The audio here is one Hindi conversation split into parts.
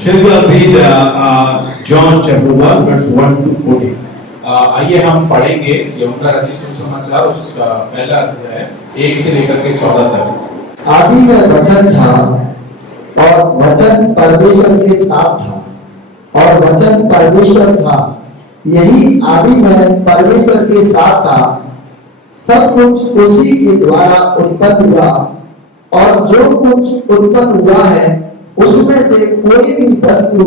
Shall we read John chapter 1 verse 1 to 14? आइए हम पढ़ेंगे यूहन्ना रचित सुसमाचार उसका पहला अध्याय 1 से लेकर के 14 तक। आदि में वचन था और वचन परमेश्वर के साथ था और वचन परमेश्वर था। यही आदि में परमेश्वर के साथ था। सब कुछ उसी के द्वारा उत्पन्न हुआ और जो कुछ उत्पन्न हुआ है उसमें से कोई भी वस्तु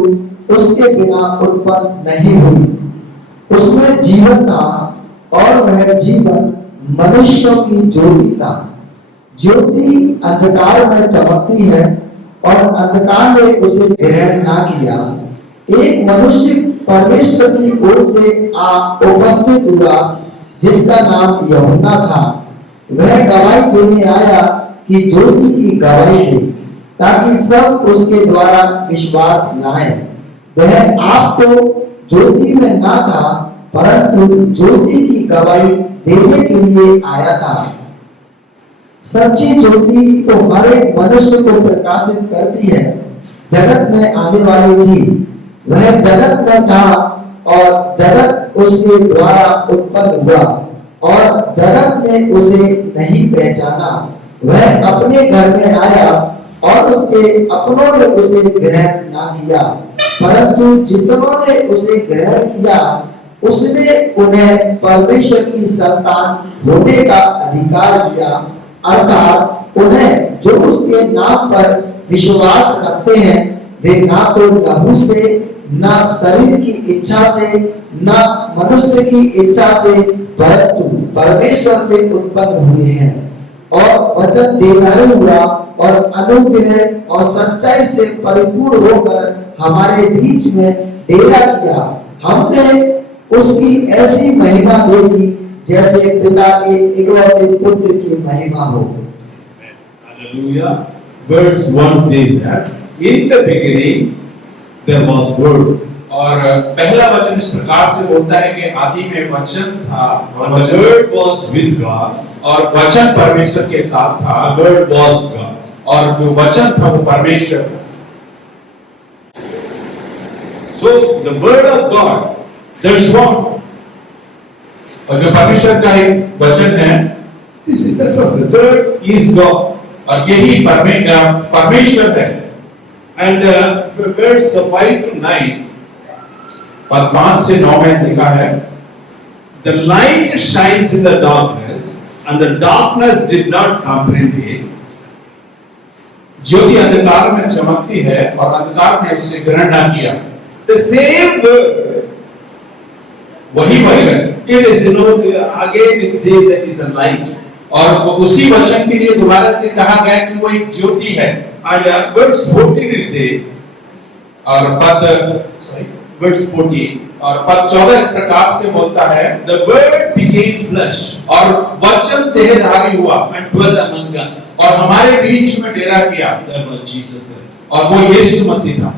उसके बिना उत्पन्न नहीं हुई। उसमें जीवन था और वह जीवन मनुष्यों की ज्योति था। ज्योति अंधकार में चमकती है और अंधकार ने उसे ग्रहण ना किया। एक मनुष्य परमेश्वर की ओर से उपस्थित हुआ जिसका नाम यूहन्ना था। वह गवाही देने आया कि ज्योति की गवाही दे ताकि सब उसके द्वारा विश्वास लाएं। वह आप तो ज्योति में ना था परंतु ज्योति की गवाही देने के लिए आया था। सच्ची ज्योति तो हर एक मनुष्य को प्रकाशित करती है। जगत में आने वाली थी। वह जगत में था और जगत उसके द्वारा उत्पन्न हुआ और जगत ने उसे नहीं पहचाना। वह अपने घर में आया और उसके अपनों ने उसे ग्रहण ना किया, परंतु जितनों ने उसे ग्रहण किया उसने उन्हें परमेश्वर की संतान होने का अधिकार दिया, अर्थात उन्हें जो उसके नाम पर विश्वास रखते हैं वे ना तो लहू से, ना शरीर की इच्छा से, ना मनुष्य की इच्छा से, परंतु परमेश्वर से उत्पन्न हुए हैं। और वचन देवधारी हुआ और अनुग्रह और सच्चाई से परिपूर्ण होकर हमारे बीच में डेरा किया। हमने उसकी ऐसी महिमा देखी जैसे पिता के इकलौते पुत्र की महिमा हो। Hallelujah. Verse 1 says that in the beginning there was word. और पहला वचन इस प्रकार से बोलता है कि आदि में वचन था और The वचन word was with God. और वचन परमेश्वर के साथ था। The word was God. और जो वचन था वो परमेश्वर था। So the word of God, there's one. और जो परमेश्वर का एक वचन है, This is the first. The word is God. और यही परमेश्वर है। And verse 5 to 9. पद 5 से 9 में लिखा है, The light shines in the darkness, and the darkness did not comprehend it. ज्योति अंधकार में चमकती है और अंधकार ने उसे ग्रहण न किया। The same word, वही वचन, it is, again it says that is a light. और वो उसी वचन के लिए दोबारा से कहा गया कि वो एक ज्योति है। And verse 14 it says, और verse 14, और पद 14 इस प्रकार से बोलता है, the word became flesh और वचन देहधारी हुआ and dwelt among us. और हमारे बीच में डेरा किया, That was Jesus Christ. और वो यीशु मसीह था।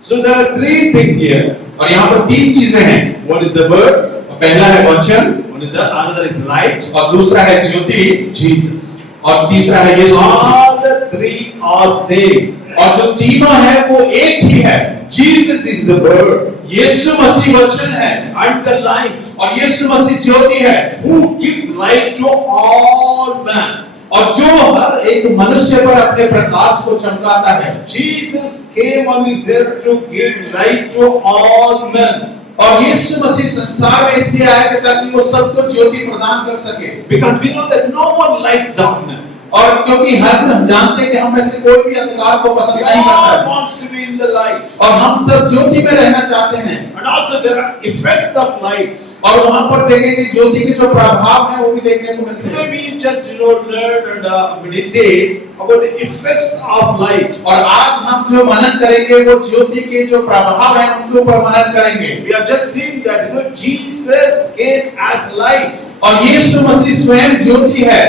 So there are three things here. और यहाँ पर 3 चीजें हैं। One is the word, पहला है वचन, another is light, और दूसरा है ज्योति, Jesus. और तीसरा है यीशु मसीह। All the three are same. और जो तीनों है वो एक ही है। Jesus is the word यीशु मसीह वचन है and the light और यीशु मसीह ज्योति है, who gives light to all man. और जो हर एक मनुष्य पर अपने प्रकाश को चमकाता है। Jesus came on this earth to give light to all men. और यीशु मसीह संसार में इसलिए आया कि ताकि वो सबको ज्योति प्रदान कर सके। Because we know that no one likes darkness. और क्योंकि हम जानते हैं कि हम में से कोई भी अंधकार को पसंद We नहीं करता all है। wants to be in the light. और हम सब ज्योति में रहना चाहते हैं। And also there are effects of light. और वहां पर देखेंगे ज्योति के जो प्रभाव हैं वो भी देखने को मिलते Today हैं। we just learn and meditate about the effects of light. और आज हम जो मनन करेंगे वो ज्योति के जो प्रभाव हैं उनके ऊपर मनन करेंगे। We have just seen that Jesus came as light. और यीशु मसीह स्वयं ज्योति है।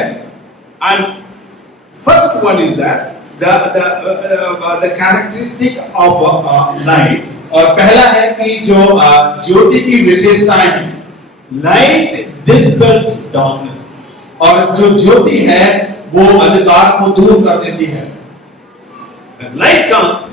And first one is that the characteristic of light. और पहला है कि जो ज्योति की विशेषताएं हैं, Light dispels darkness. और जो ज्योति है वो अंधकार को दूर कर देती है। When light comes,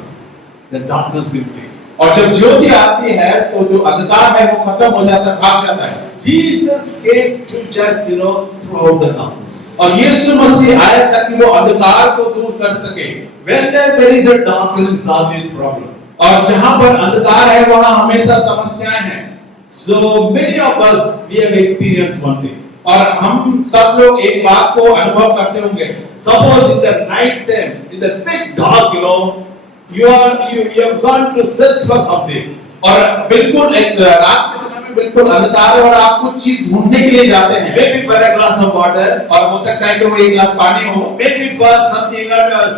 the darkness will flee. और जब ज्योति आती है तो जो अंधकार है वो खत्म हो जाता है, भाग जाता है। Jesus came to just, throw out the darkness. और यीशु मसीह आया ताकि वो अंधकार को दूर कर सके। When there is a darkness, always problem. और जहां पर अंधकार है वहां हमेशा समस्याएं हैं। So many of us, we have experienced one thing. और हम सब लोग एक बात को अनुभव करते होंगे। Suppose in the night time, in the thick dark, you have gone to search for something. और बिल्कुल एक रात के समय में बिल्कुल अंधकार है और आप कुछ चीज ढूंढने के लिए जाते हैं। Maybe for a glass of water, और हो सकता है कि वो एक गिलास पानी हो, maybe for something,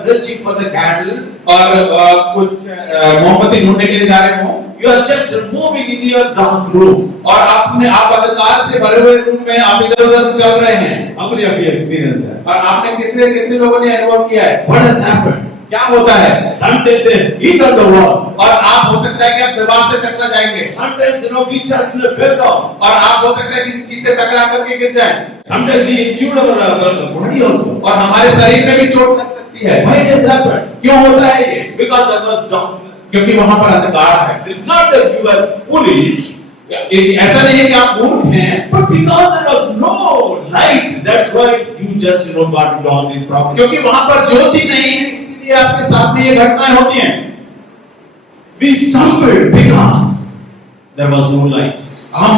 searching for the candle, और कुछ मोमबत्ती ढूंढने के लिए जा रहे हो। you are just moving in your dark room. और आप अंधकार से भरे हुए रूम में आप इधर-उधर चल रहे हैं। How many of you have experienced that? और आपने कितने लोगों ने अनुभव किया है? What has happened? क्या होता है? Sometimes hit on the wall. और आप हो सकता है कि आप दीवार से टकरा जाएंगे। Sometimes we just fell down. और आप हो सकता है किसी चीज से टकरा करके गिर जाएं। Sometimes we injured our body also. और हमारे शरीर में भी चोट लग सकती है। Why it has happened? क्यों होता है ये? Because there was darkness. क्योंकि वहां पर अंधकार है। It's not that you were foolish, ऐसा नहीं है कि आप मूर्ख हैं, but because there was no light, that's why you just got into all these problems. क्योंकि वहां पर ज्योति नहीं है, इसीलिए आपके साथ में ये घटनाएं होती हैं। We stumbled because there was no light. हम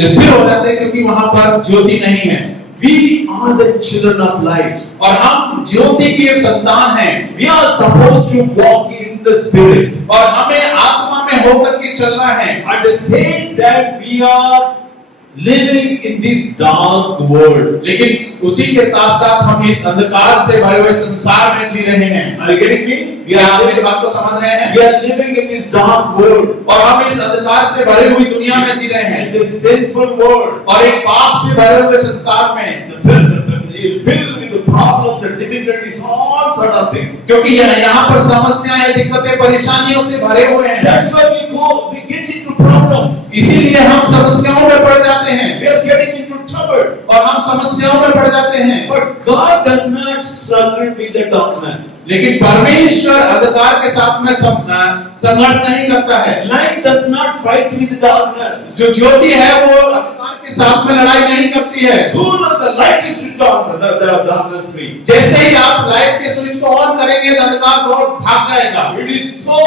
स्थिर हो जाते हैं क्योंकि वहां पर ज्योति नहीं है। We are the children of light. और हम ज्योति की एक संतान हैं। We are supposed to walk in the spirit. और हमें आत्मा में होकर के चलना है। At the same time, we are living in this dark world. लेकिन उसी के साथ साथ हम इस अंधकार से भरे हुए संसार में जी रहे हैं। Are you getting me? क्या आप मेरी बात को समझ रहे हैं? We are living in this dark world. और हम इस अंधकार से भरी हुई दुनिया में जी रहे हैं। In this sinful world. और एक पाप से भरे हुए संसार में Filled with the problems and difficulties, all sort of things. क्योंकि यहाँ पर समस्याएं, दिक्कतें, परेशानियों से भरे हुए हैं। That's why we get into problems. इसीलिए हम समस्याओं में पड़ जाते हैं। We are getting into trouble. और हम समस्याओं में पड़ जाते हैं। But God does not struggle with the darkness. लेकिन परमेश्वर अंधकार के साथ में संघर्ष नहीं करता है। Light does not fight with darkness. जो ज्योति है वो अंधकार के साथ में लड़ाई नहीं करती है। Sooner the light is switched on, the darkness flees. जैसे ही आप लाइट के स्विच को ऑन करेंगे तो अंधकार दौड़ भाग जाएगा। It is so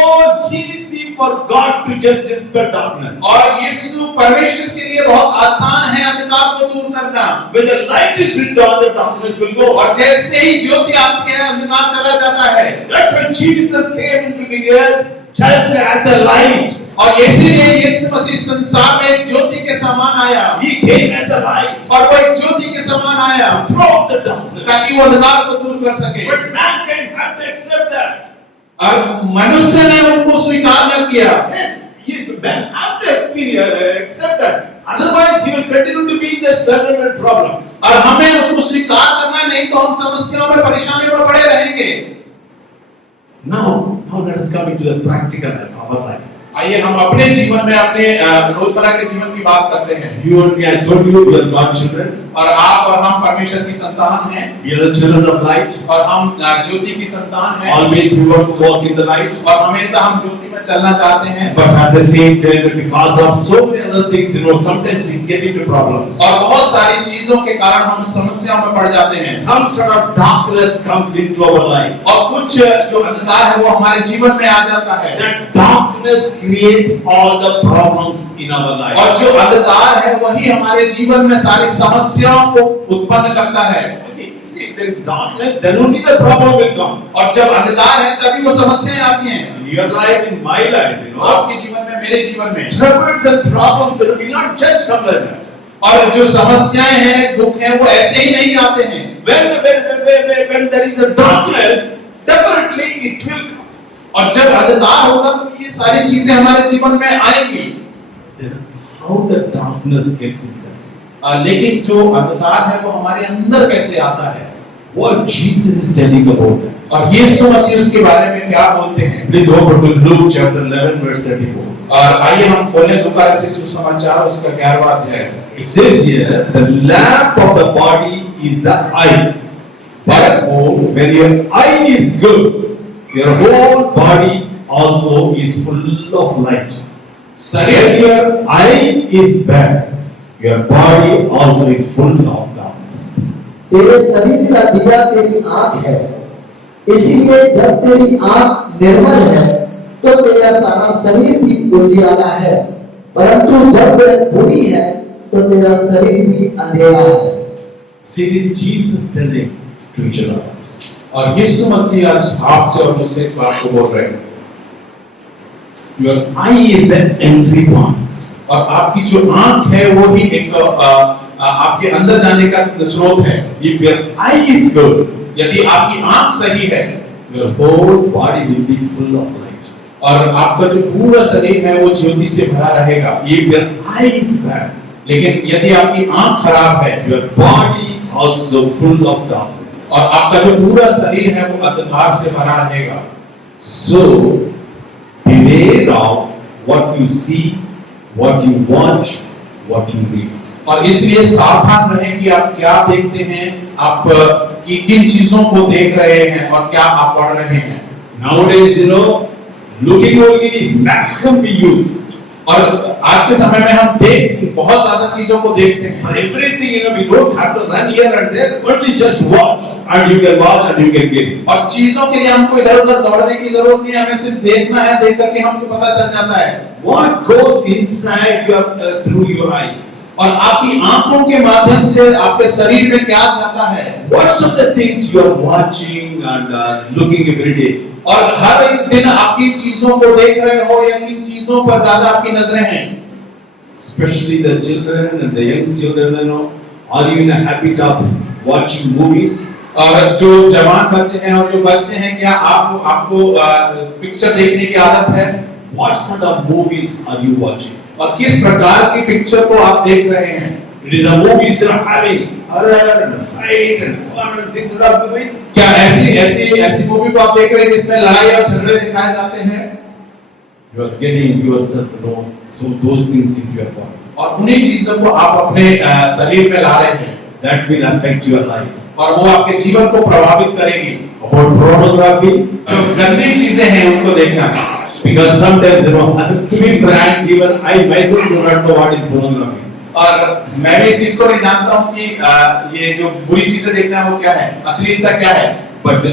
easy for God to just dispel darkness. और यीशु परमेश्वर के लिए बहुत आसान है अंधकार को दूर करना। When the light is switched on, the darkness will go. और जैसे ही ज्योति आती है अंधकार चला जाता है। That's when Jesus came into the earth just as a light. और इसीलिए यीशु मसीह संसार में एक ज्योति के समान आया। He came as a light. और वो एक ज्योति के समान आया Throw out the darkness. ताकि वो अंधकार को दूर कर सके। But mankind had to accept that. और मनुष्य ने उनको स्वीकार न किया। Yes, man have to accept that. Otherwise, he will continue to be in the struggle and problem. और हमें उसको स्वीकार करना, नहीं तो हम समस्याओं में, परेशानियों में पड़े रहेंगे। Now let us come into the practical life, our life. आइए हम अपने जीवन में, अपने रोजमर्रा के जीवन की बात करते हैं। You and me, I told you, we are God's children. और आप और हम परमेश्वर की संतान हैं। We are the children of light. और हम ज्योति की संतान हैं। Always we want to walk in the light. और हमेशा हम ज्योति में चलना चाहते हैं। But at the same time, because of so many other things, sometimes we get into problems. और बहुत सारी चीजों के कारण हम समस्याओं में पड़ जाते हैं। Some sort of darkness comes into our life. और कुछ जो अंधकार है वो हमारे जीवन में आ जाता है। That darkness creates all the problems in our life. और जो अंधकार है वही हमारे जीवन में सारी समस्याओं को उत्पन्न करता है। See, if there is darkness, then only the problem will come. और जब अंधकार है तभी वो समस्याएं आती हैं। In your life, in my life, आपके जीवन में, मेरे जीवन में troubles and problems will not just come like that. और जो समस्याएं हैं, दुख हैं, वो ऐसे ही नहीं आते हैं। When there is a darkness, definitely it will come. और जब अंधकार होगा तो ये सारी चीजें हमारे जीवन में आएंगी। Then how the darkness gets inside? लेकिन जो अंधकार है वो हमारे अंदर कैसे आता है? What Jesus is telling about that. और यीशु मसीह उसके बारे में क्या बोलते हैं? Please open to Luke chapter 11 verse 34. और आइए हम खोलें लूका रचित सुसमाचार उसका 11वां अध्याय। It says here, the lamp of the body is the eye. Therefore, when your eye is good, your whole body also is full of light. शरीर When your eye is bad, your body also is full of darkness. तेरे शरीर का दिया तेरी आंख है, इसीलिए जब तेरी आंख निर्मल है तो तेरा सारा शरीर भी उजियाला है, परंतु जब वह बुरी है तो तेरा शरीर भी अंधेरा है। See this Jesus telling to each one of us. और यीशु मसीह आज आपसे और मुझसे इस बात को बोल रहे हैं। Your eye is the entry point. और आपकी जो आंख है वो ही एक आपके अंदर जाने का स्रोत है। If your eye is good, यदि आपकी आंख सही है your whole body will be full of light. और आपका जो पूरा शरीर है वो ज्योति से भरा रहेगा। If your eye is bad, लेकिन यदि आपकी आंख खराब है your body is also full of darkness. और आपका जो पूरा शरीर है वो अंधकार से भरा रहेगा। So beware of what you see, what you watch, what you read. और इसलिए सावधान रहें कि आप क्या देखते हैं, आप किन चीजों को देख रहे हैं और क्या आप पढ़ रहे हैं। Nowadays, looking only maximum we use. और आज के समय में हम बहुत ज्यादा चीजों को देखते हैं। For everything, we don't have to run here and there. Only just watch, and you can watch and you can get it. और चीजों के लिए हमको इधर-उधर दौड़ने की जरूरत नहीं है, हमें सिर्फ देखना है, देख करके हमको पता चल जाता है। What goes inside your through your eyes? और आपकी आंखों के माध्यम से आपके शरीर में क्या जाता है? What are the things you are watching and looking every day? और हर एक दिन आप किन चीजों को देख रहे हो या किन चीजों पर ज्यादा आपकी नजरें हैं? Especially the children and the young children, are you in a habit of watching movies? और जो जवान बच्चे हैं और जो बच्चे हैं, क्या आपको पिक्चर देखने की आदत है? What sort of movies are you watching? और किस प्रकार की पिक्चर को आप देख रहे हैं? It is a movies having horror and fight and fun and this sort of movies. क्या ऐसी मूवी को आप देख रहे हैं जिसमें लड़ाई और झगड़े दिखाए जाते हैं? You are getting yourself so those things into your body. और उन्हीं चीजों को आप अपने शरीर में ला रहे हैं। That will affect your life. और वो आपके जीवन को प्रभावित करेगी। About pornography, जो गंदी चीजें हैं उनको देखना है। because sometimes to be frank, even I myself do not know what is pornography. और मैं भी इस चीज को नहीं जानता हूँ कि ये जो बुरी चीजें देखना है वो क्या है, अश्लीलता क्या है। But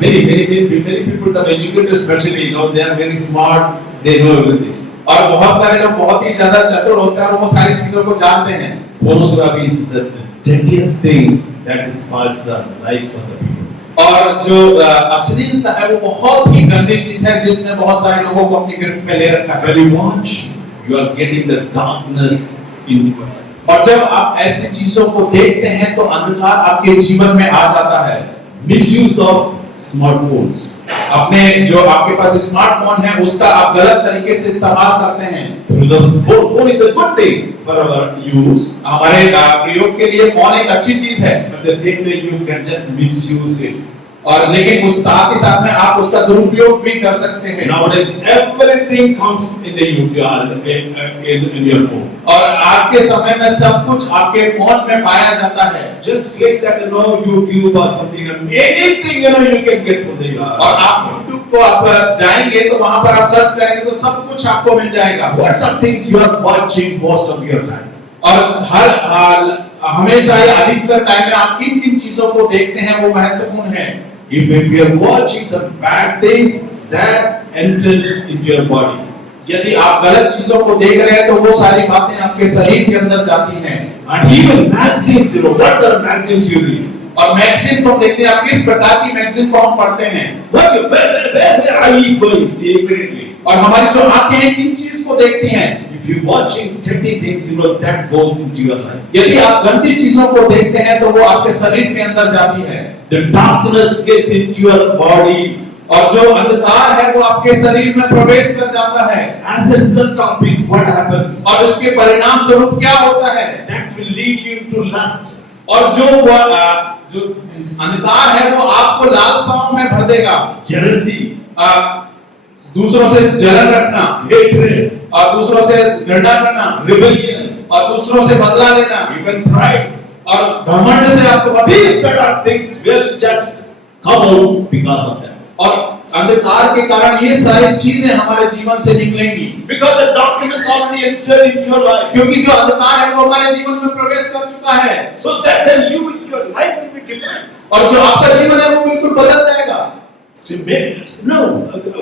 many people, the educated especially, they are very smart, they know everything. और बहुत सारे लोग बहुत ही ज्यादा चतुर होते हैं और वो सारी चीजों को जानते हैं। Pornography is the deadliest thing that spoils the lives of the people. और जो अश्लीलता है वो बहुत ही गंदी चीज है जिसने बहुत सारे लोगों को अपनी गिरफ्त में ले रखा है। When you watch, you are getting the darkness into your life. और जब आप ऐसी चीजों को देखते हैं तो अंधकार आपके जीवन में आ जाता है। Misuse of smartphones. अपने जो आपके पास स्मार्टफोन है उसका आप गलत तरीके से इस्तेमाल करते हैं। Through the phone is a good thing for our use. हमारे प्रयोग के लिए फोन एक अच्छी चीज है। But the same way you can just misuse it. और लेकिन उस साथ ही साथ में आप उसका दुरुपयोग भी कर सकते हैं। Nowadays everything comes in the YouTube in your phone. और आज के समय में सब कुछ आपके फोन में पाया जाता है। Just click that YouTube or something, and anything you can get from the और आप YouTube को आप जाएंगे तो वहां पर आप सर्च करेंगे तो सब कुछ आपको मिल जाएगा। What are things you are watching most of your time? और हमेशा या अधिकतर टाइम में आप किन किन चीजों को देखते हैं वो महत्वपूर्ण है। If you are watching some bad things, that enters into your body. यदि आप गलत चीजों को देख रहे हैं तो वो सारी बातें आपके शरीर के अंदर जाती हैं। And even magazines, what sort of magazines you read? और मैगजीन को देखते हैं, आप किस प्रकार की मैगजीन को हम पढ़ते हैं। Where are you going immediately? और हमारी जो आंखें हैं किन चीज को देखती हैं। If you watching dirty things, that goes into your life. यदि आप गंदी चीजों को देखते हैं तो वो आपके शरीर के अंदर जाती है। The darkness gets into your body. और जो अंधकार है वो आपके शरीर में प्रवेश कर जाता है। As a result of this, what happens? और उसके परिणाम स्वरूप क्या होता है? That will lead you to lust. और जो अंधकार है वो आपको लालसाओं में भर देगा। Jealousy, दूसरों से जलन रखना, hatred, और दूसरों से घृणा करना, rebellion, और दूसरों से बदला लेना, even pride. और घमंड से आपको These sort of things will just come out because of that. और अंधकार के कारण ये सारी चीजें हमारे जीवन से निकलेंगी, Because the darkness has already entered into your life. क्योंकि जो अंधकार है वो हमारे जीवन में प्रवेश कर चुका है, So that then your life will be different. और जो आपका जीवन है वो बिल्कुल बदल जाएगा। So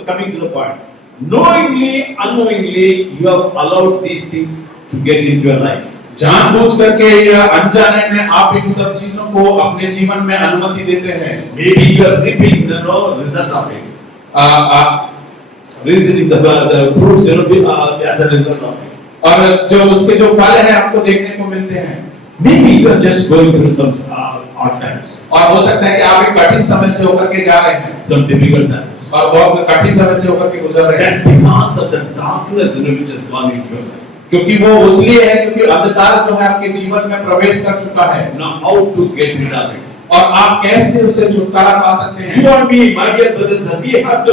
coming to the point. Knowingly, unknowingly, you have allowed these things to get into your life. जानबूझ करके या अनजाने में आप इन सब चीजों को अपने जीवन में अनुमति देते हैं। Maybe you are reaping the result of it. Receiving the fruits, as a result of it. और जो उसके जो फल है आपको देखने को मिलते हैं। Maybe you are just going through some hard times. और हो सकता है कि आप एक कठिन समय से होकर के जा रहे हैं, Some difficult times. और बहुत कठिन समय से होकर के गुजर रहे हैं, That's because of the darkness which has gone into your life. क्योंकि वो उसलिए है क्योंकि अंधकार जो है आपके जीवन में प्रवेश कर चुका है। Now, how to get rid of it? और आप कैसे उसे छुटकारा पा सकते हैं? You and me, my dear brothers, we have to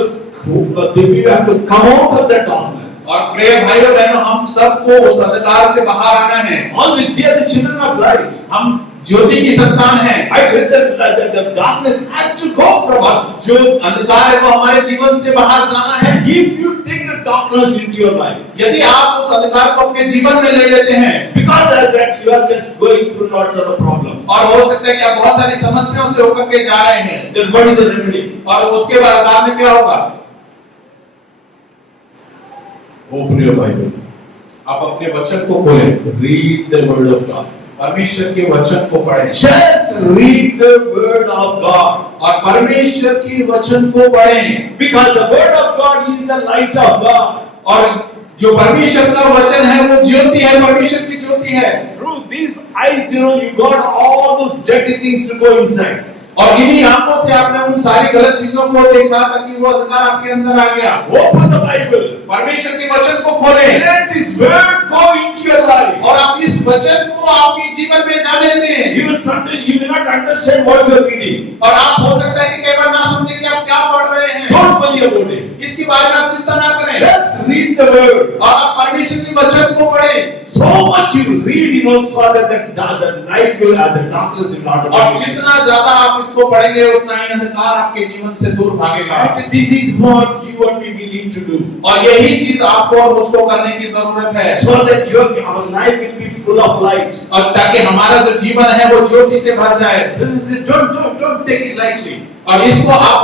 come out of the darkness. और प्रिय भाइयों बहनों, हम सबको उस अंधकार से बाहर आना है। Always we are the children of light. हम ज्योति की संतान हैं। I said that the darkness has to go from और us. जो अंधकार है वो हमारे जीवन से बाहर जाना है। If you take the darkness into your life, यदि आप उस अंधकार को अपने जीवन में ले लेते हैं, because of that you are just going through lots of problems. और हो सकता है कि आप बहुत सारी समस्याओं से होकर के जा रहे हैं, Then what is the remedy? और उसके बाद में क्या होगा? Open your Bible. आप अपने वचन को खोलें, Read the word of God. परमेश्वर के वचन को पढ़ें, Just read the word of God. और परमेश्वर के वचन को पढ़ें, Because the word of God is the light of God. और जो परमेश्वर का वचन है वो ज्योति है, परमेश्वर की ज्योति है। Through these eyes, you got all those dirty things to go inside. और इन्हीं आंखों से आपने उन सारी गलत चीजों को देखा ताकि वो अंधकार आपके अंदर आ गया। Open the Bible. परमेश्वर के वचन को खोलें, Let this word go into your life. और आप इस वचन को आपके जीवन में जाने दें। Even sometimes you may not understand what you are reading. और आप हो सकता है कि कई बार ना समझे कि आप क्या पढ़ रहे हैं। Don't worry about it. इसके बारे में आप चिंता ना करें, Just read the word. और आप परमेश्वर के वचन को पढ़ें। So much you read, so that the light will, the darkness will not. और जितना ज्यादा आप इसको पढ़ेंगे उतना ही अंधकार आपके जीवन से दूर भागेगा। This is what you and me need to do. और यही चीज आपको और मुझको करने की जरूरत है, So that our life will be full of light. और ताकि हमारा जो जीवन है वो ज्योति से भर जाए। This is don't take it lightly. और इसको आप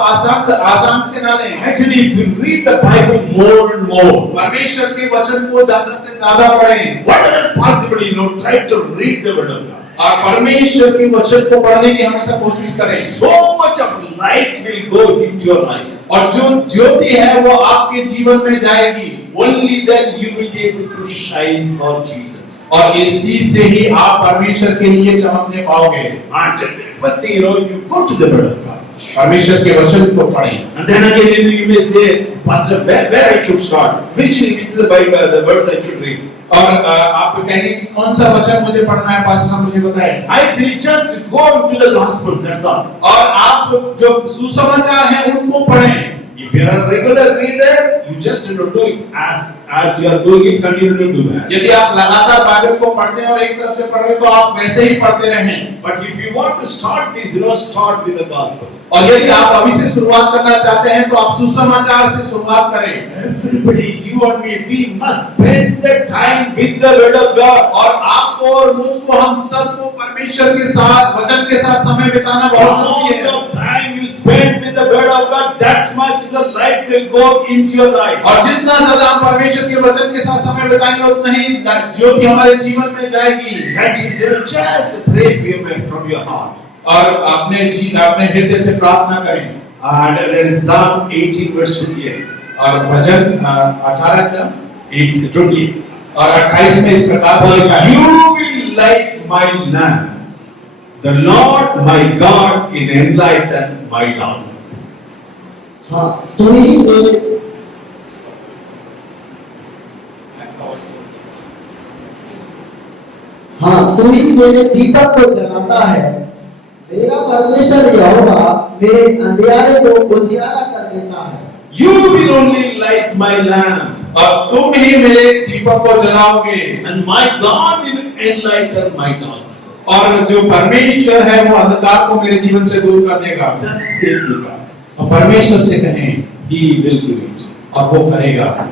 आसान से ना लें। Actually, if you read the Bible more and more, परमेश्वर के वचन को ज्यादा से ज्यादा पढ़ें, whatever possible, try to read the word of God. और परमेश्वर के वचन को पढ़ने की हमेशा कोशिश करें। So much of light will go into your life. और जो ज्योति है वो आपके जीवन में जाएगी। Only then you will be able to shine for Jesus. और इस चीज से ही आप परमेश्वर के लिए चमकने पाओगे। And first thing you go to the word of God. परमेश्वर के वचन को पढ़ें। And then again you may say, Pastor, where I should start? Which is the Bible, the words I should read? और आप कहेंगे कि कौन सा वचन मुझे पढ़ना है, पास्टर साहब मुझे बताएं। Actually, just go to the Gospels, that's all. और आप जो सुसमाचार हैं उनको पढ़ें। If you are a regular reader, you just do it as you are doing it, continue to do that. यदि आप लगातार बाइबल को पढ़ते हैं और एक तरफ से पढ़ रहे हैं तो आप वैसे ही पढ़ते रहें। But if you want to start this, start with the Gospel. और यदि आप अभी से शुरुआत करना चाहते हैं तो आप सुसमाचार से शुरुआत करें। Everybody, you and me, we must spend the time with the word of God. और आपको और मुझको, हम सबको परमेश्वर के साथ, वचन के साथ समय बिताना बहुत जरूरी है। The time you spend with the word of God, that much the light will go into your life. और जितना ज्यादा हम परमेश्वर के वचन के साथ समय बिताएंगे उतना ही ज्योति हमारे जीवन में जाएगी। That is just pray from your heart. और अपने हृदय से प्रार्थना करें। And there is Psalm 18 verse 28. और भजन 18 का 28. और 28 में इस प्रकार से लिखा है, You will light my lamp, the Lord my God will enlighten my darkness. हाँ, तू ही मेरे दीपक को जलाता है। मेरा परमेश्वर यहोवा मेरे अंधियारे को उजियारा कर देता है। You will only light my lamp, और तुम ही मेरे दीपक को जलाओगे, and my God will enlighten my darkness. और जो परमेश्वर है वो अंधकार को मेरे जीवन से दूर कर देगा। Just say to God. और परमेश्वर से कहें, He will do it. और वो करेगा,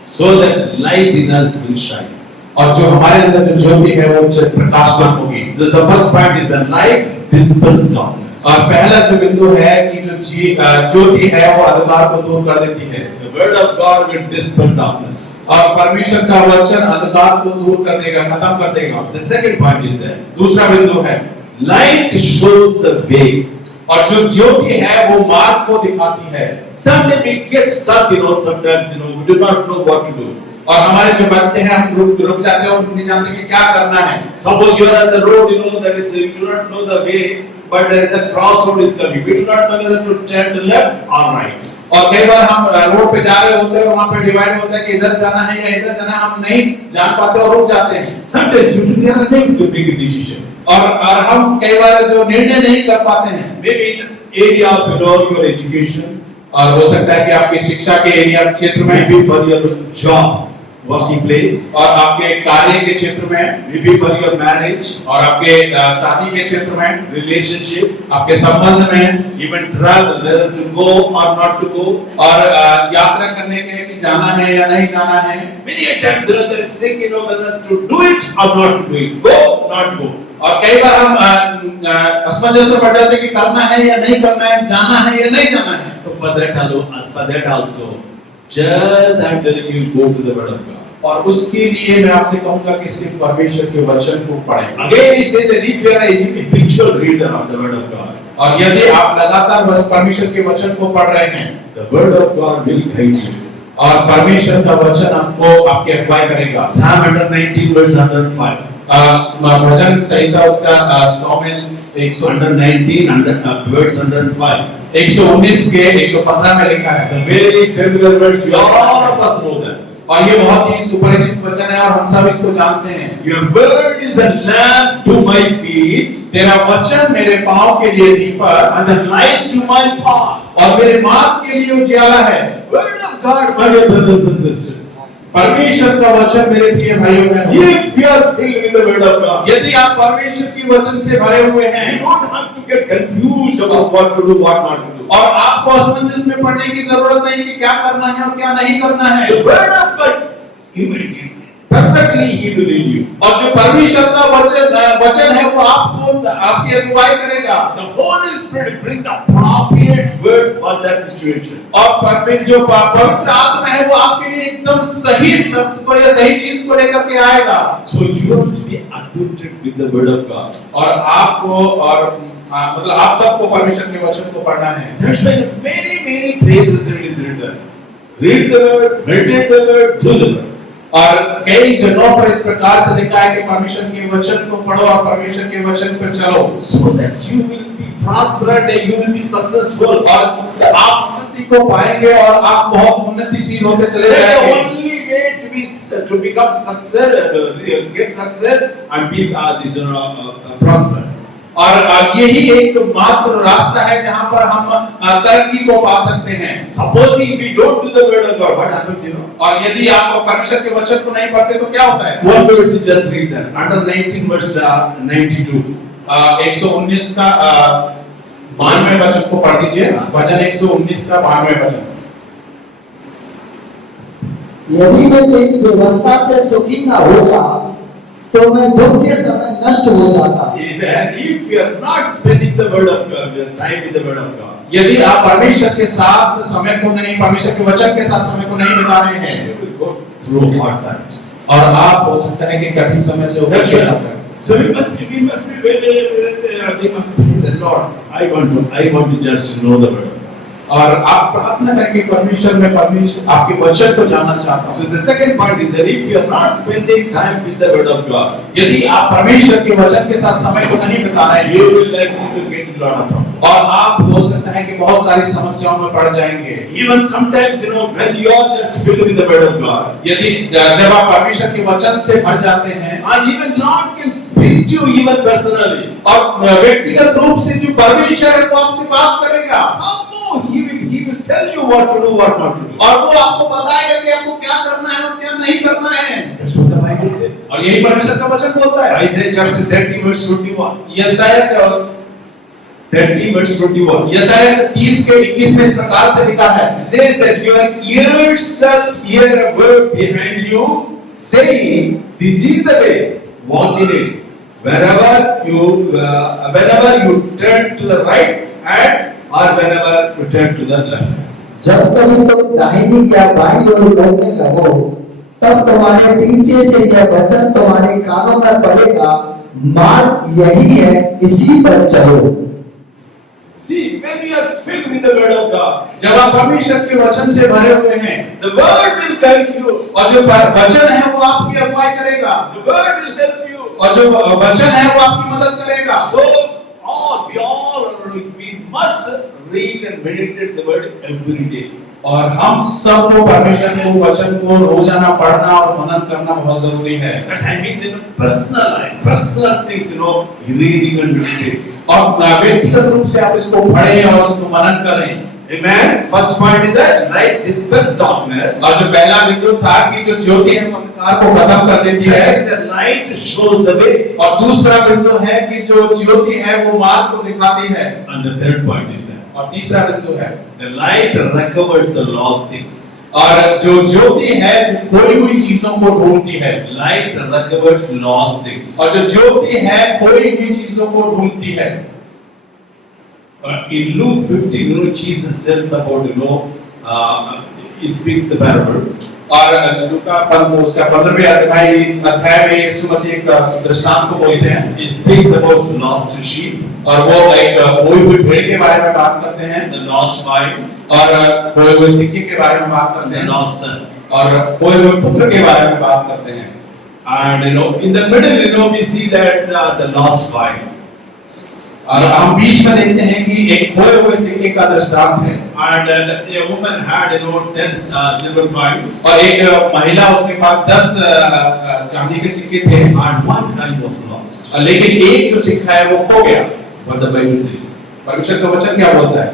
So that light in us will shine. और जो हमारे अंदर जो ज्योति है वो प्रकाशमान होगी। This is the first point is that light dispels darkness. और पहला जो बिंदु है कि जो ज्योति है वो अंधकार को दूर कर देती है। The word of God will dispel darkness. और परमेश्वर का वचन अंधकार को दूर कर देगा, खत्म कर देगा। The second point is that दूसरा बिंदु है light shows the way. और जो ज्योति है वो मार्ग को दिखाती है। Sometimes we get stuck, sometimes, we do not know what to do. और हमारे जो बच्चे हैं हम रुक जाते हैं और नहीं जानते कि क्या करना है। Suppose you are on the road, there is, you do not know the way, but there is a crossroad is coming. We do not know whether to turn to left or right. और कई बार हम रोड पे जा रहे होते हैं और वहाँ पे डिवाइड होता है कि इधर जाना है या इधर जाना है, हम नहीं जान पाते और रुक जाते हैं। Sometimes we are unable to make a decision. और हम कई बार जो निर्णय नहीं कर पाते हैं। Maybe in the area of your education, और हो सकता है कि आपकी शिक्षा के एरिया क्षेत्र में, maybe for your job, working place, और आपके कार्य के क्षेत्र में, maybe for your marriage, और आपके शादी के क्षेत्र में, relationship, आपके संबंध में, even travel, whether to go or not to go, और यात्रा करने के कि जाना है या नहीं जाना है। many a times there is sick, whether to do it or not to do it, go, not go. और कई बार हम असमंजस में पड़ जाते हैं कि करना है या नहीं करना है, जाना है या नहीं जाना है। So for that also, just I'm telling you, go to the word of God. और उसके लिए मैं आपसे कहूंगा कि सिर्फ परमेश्वर के वचन को पढ़ें। Again he says that if you are a habitual reader of the word of God, और यदि आप लगातार बस परमेश्वर के वचन को पढ़ रहे हैं, the word of God will guide you. और परमेश्वर का वचन आपको आपकी अगुवाई करेगा। Psalm 119 verse 105. भजन संहिता उसका 100 में 119 verse 105. 119 के 115 में लिखा It's है। a very familiar verse. We all of us know that. और ये बहुत ही सुपरिचित वचन है और हम सब इसको जानते हैं। Your word is a lamp to my feet, तेरा वचन मेरे पाँव के लिए दीपक and a light to my path. और मेरे मार्ग के लिए उजियाला है। Word of God, my dear brothers and sisters. परमेश्वर का वचन मेरे प्रिय भाइयों बहनों, If you are filled with the word of God, यदि आप परमेश्वर की वचन से भरे हुए you हैं don't have to get confused about what to do, what not to do. और आपको असमंजस में पड़ने की जरूरत नहीं कि क्या करना है और क्या नहीं करना है। The word of God, He will lead you. Perfectly He will lead you. और जो परमेश्वर का वचन है वो आपको आपकी अगुवाई करेगा। The Holy Spirit bring the appropriate word for that situation. और जो पवित्र आत्मा है वो आपके लिए एकदम सही शब्द को या सही चीज को लेकर के आएगा। So you have to be acquainted with the word of God. और आपको और मतलब आप सबको परमेश्वर के वचन को पढ़ना है। That's why many places it is written. Read the word, meditate the word, do the word. और कई जगहों पर इस प्रकार से लिखा है कि परमेश्वर के वचन को पढ़ो और परमेश्वर के वचन पर चलो, So that you will be prosperous and you will be successful. और आप उन्नति को पाएंगे और आप बहुत उन्नतिशील होते चले That's the जाएंगे। only way to become success, get success and be prosperous. और यही एक मात्र रास्ता है जहां पर हम तरक्की को पा सकते हैं। Suppose if we don't do the word of God, what happens, और यदि आप परमेश्वर के वचन को नहीं पढ़ते तो क्या होता है? One verse is just read that. Under 19 verse 92. 119 का 92वें वचन को पढ़ दीजिए। भजन 119 का 92वें वचन। यदि मैं तेरी व्यवस्था से सुखी न होता तो मैं दुख के समय नष्ट हो जाता। If you are not spending the word of God, time with the word of God, यदि आप परमेश्वर के साथ समय को नहीं, परमेश्वर के वचन के साथ समय को नहीं बिता रहे हैं, you will go through hard times. और आप हो सकता है कि कठिन समय से होकर के आ जाए। So we must be the Lord. I want to just know the word of God. और आप प्रार्थना करके परमेश्वर में परमेश्वर आपके वचन को जानना चाहता So हूँ। the second point is that if you are not spending time with the word of God, यदि आप परमेश्वर के वचन के साथ समय को नहीं बिता रहे हैं, you will likely to get a lot of problems. और आप हो सकता है कि बहुत सारी समस्याओं में पड़ जाएंगे। Even sometimes, when you are just filled with the word of God, यदि जब आप परमेश्वर के वचन से भर जाते हैं, and even Lord can speak to you even personally. और व्यक्तिगत रूप से जो परमेश्वर है वो आपसे बात करेगा, He will tell you what to do, what not to do. और वो आपको बताएगा कि आपको क्या करना है और क्या नहीं करना है। That's what the Bible says. और यही परमेश्वर का वचन बोलता है। Isaiah chapter 30 verse 21. यशायाह 30 verse 21. यशायाह 30 के 21 में इस प्रकार से लिखा है, It says that your ears shall hear a word behind you saying, "This is the way, walk in it." Whenever you turn to the right hand or whenever you turn to the left. जब कभी तुम दाहिनी या बाईं ओर लौटने लगो, तब तुम्हारे पीछे से यह वचन तुम्हारे कानों में पड़ेगा, मार्ग यही है, इसी पर चलो। See, when we are filled with the word of God, जब आप परमेश्वर के वचन से भरे हुए हैं, the word will guide you. और जो वचन है वो आपकी अगुवाई करेगा, The word will help you. और जो वचन है वो आपकी मदद करेगा। So we must read and meditate the word every day. और हम सबको परमेश्वर के वचन को रोजाना पढ़ना और मनन करना बहुत जरूरी है। That I mean in personal life, personal things, reading and meditating. और व्यक्तिगत रूप से आप इसको पढ़ें और उसको मनन करें। Amen. First point is that light dispels darkness. और जो पहला बिंदु था कि जो ज्योति है वो अंधकार को खत्म कर देती है। The light shows the way. और दूसरा बिंदु है कि जो ज्योति है वो मार्ग को दिखाती है। And the third point is that और तीसरा बिंदु है the light recovers the lost things. और जो ज्योति है जो खोई हुई चीजों को ढूंढती है। Light recovers lost things. और जो ज्योति है खोई हुई चीजों को ढूंढती है। In Luke 15, Jesus tells about, he speaks the parable. और लूका उसका 15वें अध्याय में यीशु मसीह एक दृष्टांत को बोलते हैं। He speaks about the lost sheep. और वो एक खोई हुई भेड़ के बारे में बात करते हैं। The lost wife. और खोए हुए सिक्के के बारे में बात करते The हैं। lost son. और खोए हुए पुत्र के बारे में बात करते हैं। And in the middle, we see that the lost wife. और हम बीच में देखते हैं कि एक खोए हुए सिक्के का दृष्टांत है। And a woman had 10 silver coins. और एक महिला उसके पास 10 चांदी के सिक्के थे। And one coin was lost. लेकिन एक जो सिक्का है वो खो गया। But the Bible says, परमेश्वर का वचन क्या बोलता है?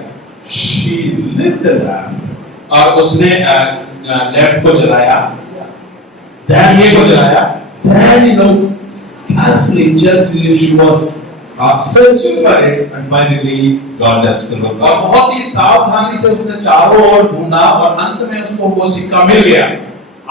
she lit the lamp. और उसने लैंप को जलाया। Then दिए को जलाया। Then carefully, just she was searching for it, and finally got that silver और coin. बहुत ही सावधानी से उसने चारों ओर ढूंढा और अंत में उसको वो सिक्का मिल गया।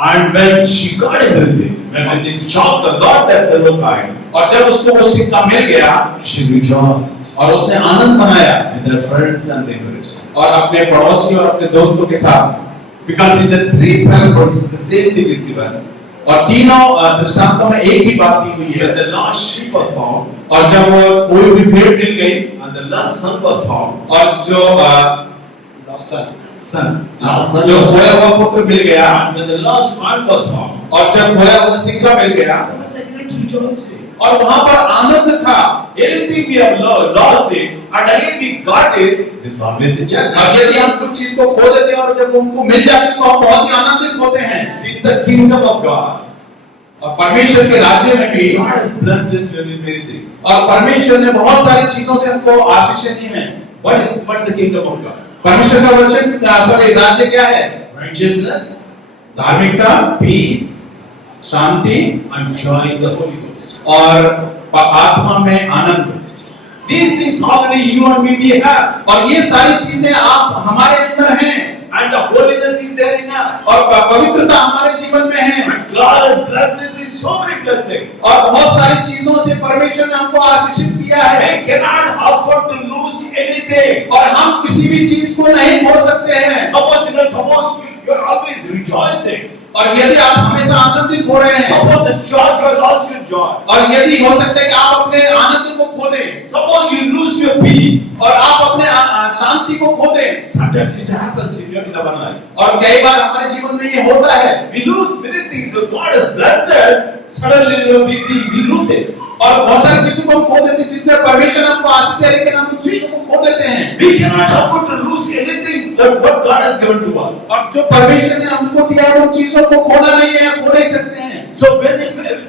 And when she got everything, when they chopped and got that silver coin, और जब उसको वो सिक्का मिल गया, she rejoiced और उसने आनंद मनाया with her friends and neighbors. और अपने पड़ोसी और अपने दोस्तों के साथ। Because in the 3 parables, the same thing is given. और तीनों दृष्टांतों में एक ही बात दी हुई है। When the lost sheep was found, और जब वो कोई भी भेड़ मिल गई, and the lost son was found, और जो जो खोया हुआ पुत्र मिल गया, and when the lost coin was found, और जब खोया हुआ सिक्का मिल गया, there was a great rejoicing. और वहां पर आनंद था। Anything we have lost it, and again we got it, this always is joy. और यदि हम कुछ चीज को खो देते हैं और जब उनको मिल जाती तो हम बहुत ही आनंदित होते हैं। See, the kingdom of God, और परमेश्वर के राज्य में भी God has blessed us with many things. और परमेश्वर ने बहुत सारी चीजों से हमको आशीषें दी हैं। What is the kingdom of God? परमेश्वर का वचन राज्य क्या है? Righteousness, धार्मिकता, peace, Shanti and joy in the Holy Ghost. और आत्मा में आनंद। These things already you and me we have, और ये सारी चीजें आप हमारे अंदर हैं and the holiness is there in us. और पवित्रता हमारे जीवन में है And God has blessed us with so many blessings. और बहुत सारी चीजों से परमेश्वर ने हमको आशीषित किया है I cannot afford to lose anything. और हम किसी भी चीज को नहीं खो सकते हैं। Suppose you are always rejoicing. और यदि आप हमेशा आनंदित हो रहे हैं, Suppose the joy you have lost your joy. और यदि हो सकता है कि आप अपने आनंद को खो दें Suppose you lose your peace. और आप अपने शांति को खो दें, Sometimes it happens in our life. और कई बार हमारे जीवन में ये होता है। We lose many things. So God has blessed us. Suddenly we lose it. और बहुत सारी चीजों को हम खो देते हैं जिसमें परमेश्वर हमको आशीष दिया, लेकिन हम उन चीजों को खो देते हैं। We cannot afford to lose anything that what God has given to us. और जो परमेश्वर ने हमको दिया है उन चीजों को खोना नहीं है, खो नहीं सकते हैं। So when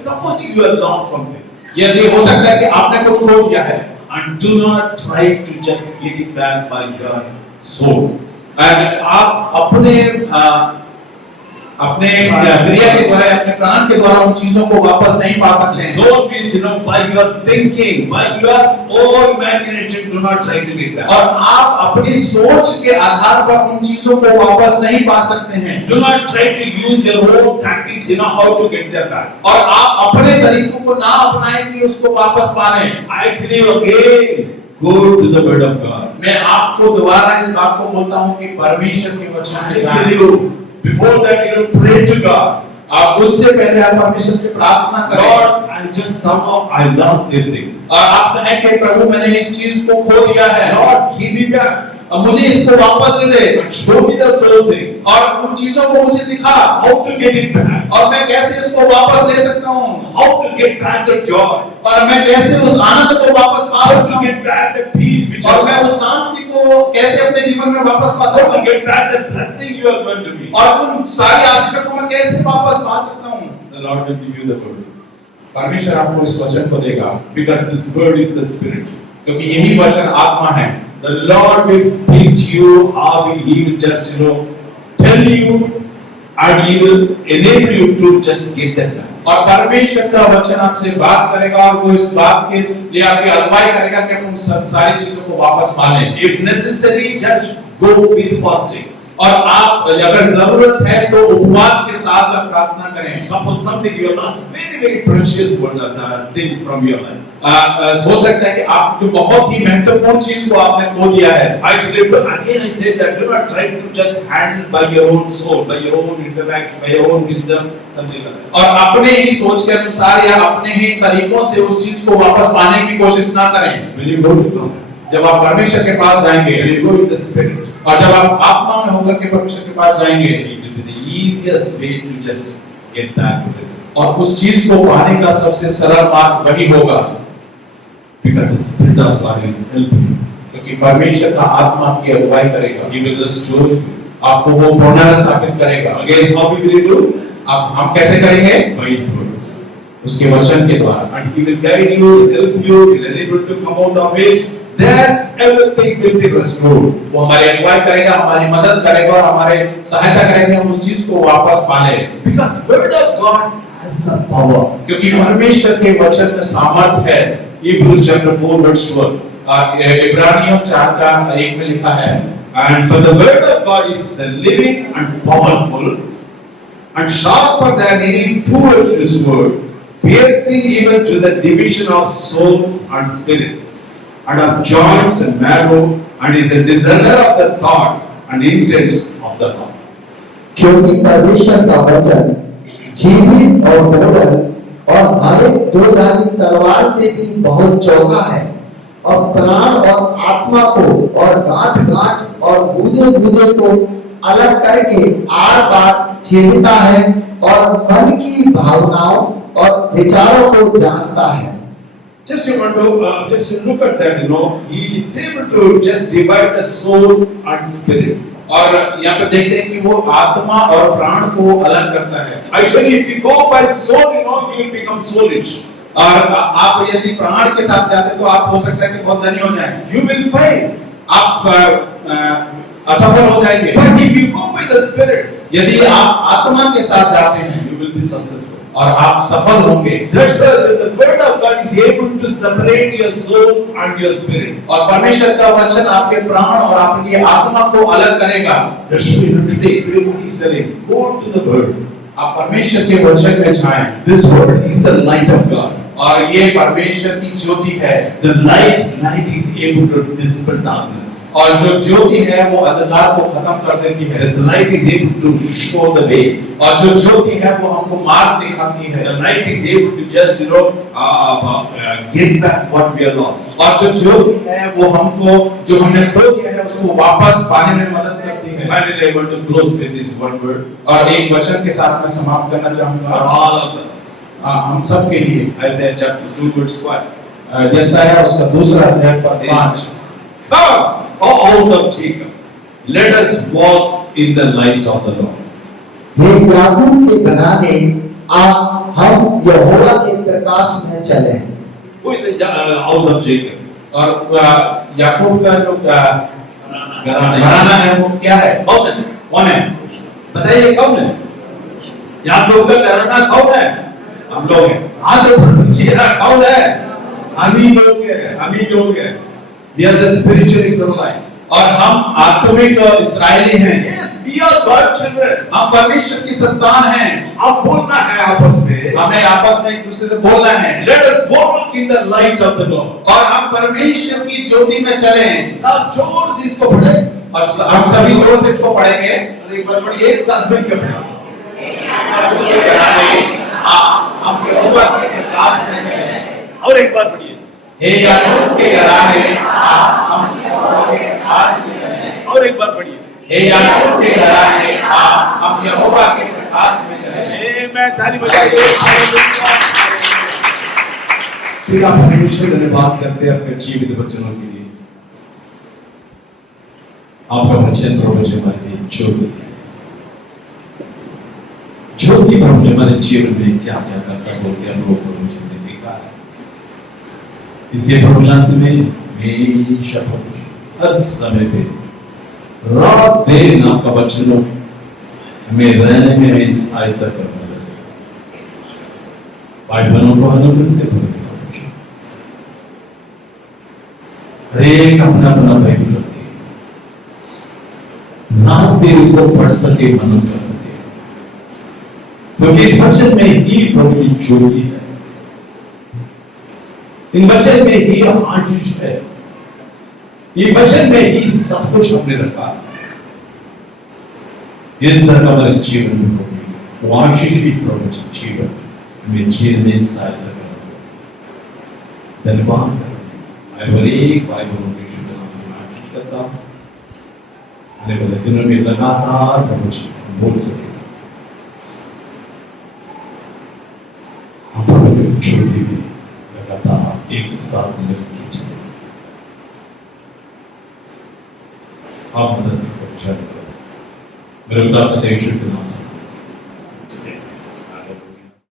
suppose you have lost something, यदि हो सकता है कि आपने कुछ खो दिया है, and do not try to just get it back by your soul. और आप अपने अपने क्रिया के द्वारा, अपने प्राण के द्वारा उन चीजों को वापस नहीं पा सकते हैं। Soul means, by your thinking, by your own imagination, do not try to get that. और आप अपनी सोच के आधार पर उन चीजों को वापस नहीं पा सकते हैं। Do not try to use your own tactics, how to get that back. और आप अपने तरीकों को ना अपनाएं कि उसको वापस पा लें। Actually, again, go to the word of God. मैं आपको दोबारा इस बात को बोलता हूँ कि परमेश्वर के वचन में जाएं। Before that, pray to God. आप उससे पहले आप परमेश्वर से प्रार्थना करें। Lord, I lost these things. और आप कहें कि प्रभु मैंने इस चीज को खो दिया है। Lord, give me back. अब मुझे इसको वापस दे दे। Show me those things. और उन चीजों को मुझे दिखा। How to get it back? और मैं कैसे इसको वापस ले सकता हूँ? How to get back the joy? और मैं कैसे उस आनंद को वापस पा How सकता to हूँ? get back the peace which और मैं उस शांति को कैसे अपने जीवन में वापस पा How सकता to हूँ? get back the blessing you are going to be? और उन सारी आशीषों को मैं कैसे वापस पा सकता हूँ? The Lord will give you the word. परमेश्वर आपको इस वचन को देगा, Because this word is the spirit. क्योंकि यही वचन आत्मा है। The Lord will speak to you, how He will just, tell you, and He will enable you to just get that back. और परमेश्वर का वचन आपसे बात करेगा और वो इस बात के लिए आपकी अगुवाई करेगा कि आप उन सब सारी चीजों को वापस पा लें। If necessary, just go with fasting. और आप अगर जरूरत है तो उपवास के साथ आप प्रार्थना करें। Suppose something you have lost, very, very precious thing from your life. हो सकता है कि आप जो बहुत ही महत्वपूर्ण चीज को आपने खो दिया है। Actually, again I said that do not try to just handle by your own soul, by your own intellect, by your own wisdom, something like that. और अपने ही सोच के अनुसार या अपने ही तरीकों से उस चीज को वापस पाने की कोशिश ना करें। When you go to God, जब आप परमेश्वर के पास जाएंगे, when you go in the spirit, और जब आप आत्मा में होकर के परमेश्वर के पास जाएंगे, it will be the easiest way to just get back with it. और उस चीज को पाने का सबसे सरल मार्ग वही होगा। Because the spirit of God will help you. क्योंकि परमेश्वर का आत्मा आपकी अगुवाई करेगा, He will restore you. आपको वो पुनर्स्थापित करेगा। Again, how we will do? अब हम कैसे करेंगे? By His word. उसके वचन के द्वारा। And He will guide you, help you, will enable you to come out of it. Then everything will be restored. वो हमारी अगुवाई करेगा, हमारी मदद करेगा और हमारे सहायता करेंगे हम उस चीज को वापस पाने। Because word of God has the power. क्योंकि परमेश्वर के वचन में सामर्थ है। Hebrews chapter 4 verse 12. इब्रानियों 4:1 में लिखा है, And for the word of God is living and powerful and sharper than any two-edged sword, piercing even to the division of soul and spirit, and of joints and marrow, and is a discerner of the thoughts and intents of the heart. क्योंकि परमेश्वर का वचन जीवित और प्रबल और हर एक दो धारी तलवार से भी बहुत चौका है और प्राण और आत्मा को और गांठ गांठ और गूदे गूदे को अलग करके आर पार छेदता है और मन की भावनाओं और विचारों को जांचता है। Just you want to just look at that, he is able to just divide the soul and spirit. और यहाँ पे देखते हैं कि वो आत्मा और प्राण को अलग करता है। Actually, if you go by soul, you will become soulish. और आप यदि प्राण के साथ जाते हैं तो आप हो सकता है कि बहुत धनी हो जाएं। You will fail. आप असफल हो जाएंगे। But if you go by the spirit, यदि आप आत्मा के साथ जाते हैं you will be successful. और आप सफल होंगे। That's why the word of God is able to separate your soul and your spirit. और परमेश्वर का वचन आपके प्राण और आपकी आत्मा को अलग करेगा। That's why today what he's telling, go to the word. आप परमेश्वर के वचन में जाएं। This word is the light of God. और ये परमेश्वर की ज्योति है। The light is able to dispel darkness. और जो ज्योति है वो अंधकार को खत्म कर देती है। This light is able to show the way. और जो ज्योति है वो हमको मार्ग दिखाती है। The light is able to just get back what we have lost. और जो ज्योति है वो हमको जो हमने खो दिया है उसको वापस पाने में मदद करती है। Finally, I want to close with this one word. और एक वचन के साथ मैं समाप्त करना For चाहूंगा all of us. हम सब के लिए। Isaiah chapter 2 verse 5. यशायाह उसका दूसरा अध्याय पद 5। Come, O house of Jacob, let us walk in the light of the Lord. हे याकूब के घराने, आप हम यहोवा के प्रकाश में चले। Who is the house of Jacob? और याकूब का जो घराना घराना है वो क्या है? कौन है? कौन है? बताइए कौन है? याद लोग का घराना कौन है? हम लोग हैं। हाथ ऊपर चेहरा कौन है? हम ही लोग हैं, हम ही लोग हैं। We are the spiritual Israelites. और हम आत्मिक इस्राएली हैं। Yes, we are God's children. हम परमेश्वर की संतान हैं। अब बोलना है आपस में, हमें आपस में एक दूसरे से बोलना है। Let us walk in the light of the Lord. और हम परमेश्वर की ज्योति में चलें। सब जोर से इसको पढ़े और हम सभी जोर से इसको पढ़ेंगे। और एक बार पढ़िए, एक साथ मिलकर पढ़ें। हम यहोवा के प्रकाश में चलें। और एक बार पढ़िए, हे याकूब के घराने, हम यहोवा के प्रकाश में चलें। और एक बार पढ़िए, हे याकूब के घराने, हम यहोवा के प्रकाश में चलें। मैं ताली बजाइए। फिर आप परमेश्वर से धन्यवाद करते हैं आपके जीवित वचनों के लिए। आपका वचन प्रभु जी हमारे लिए ज्योति है। ज्योति प्रभु जी हमारे जीवन में क्या क्या करता है बोल के हम लोग प्रभु जी ने देखा है। इसलिए प्रभु जानते में हमेशा प्रभु जी हर समय पे रात दिन आपका वचनों हमें रहने में हमें सहायता करना लगे। भाई बहनों को अनुग्रह से भरे प्रभु जी। हरेक अपना अपना बाइबल रखे, रात दिन को पढ़ सके, मनन कर सके, क्योंकि इस वचन में ही प्रभु की ज्योति है। इन वचन में ही आशीष है। ये वचन में ही सब कुछ हमने रखा है। इस तरह का हमारे जीवन में प्रभु वो आशीषित प्रभु जीवन में जीवन में सहायता करना। धन्यवाद मैं हर एक भाई बहनों के शुभ नाम से आशीष करता हूँ। आने वाले दिनों में लगातार प्रभु जी बोल सके, हम प्रभु की ज्योति में लगातार एक साथ मिलकर चले। आप मदद करो, मेरे उदार के नाम से।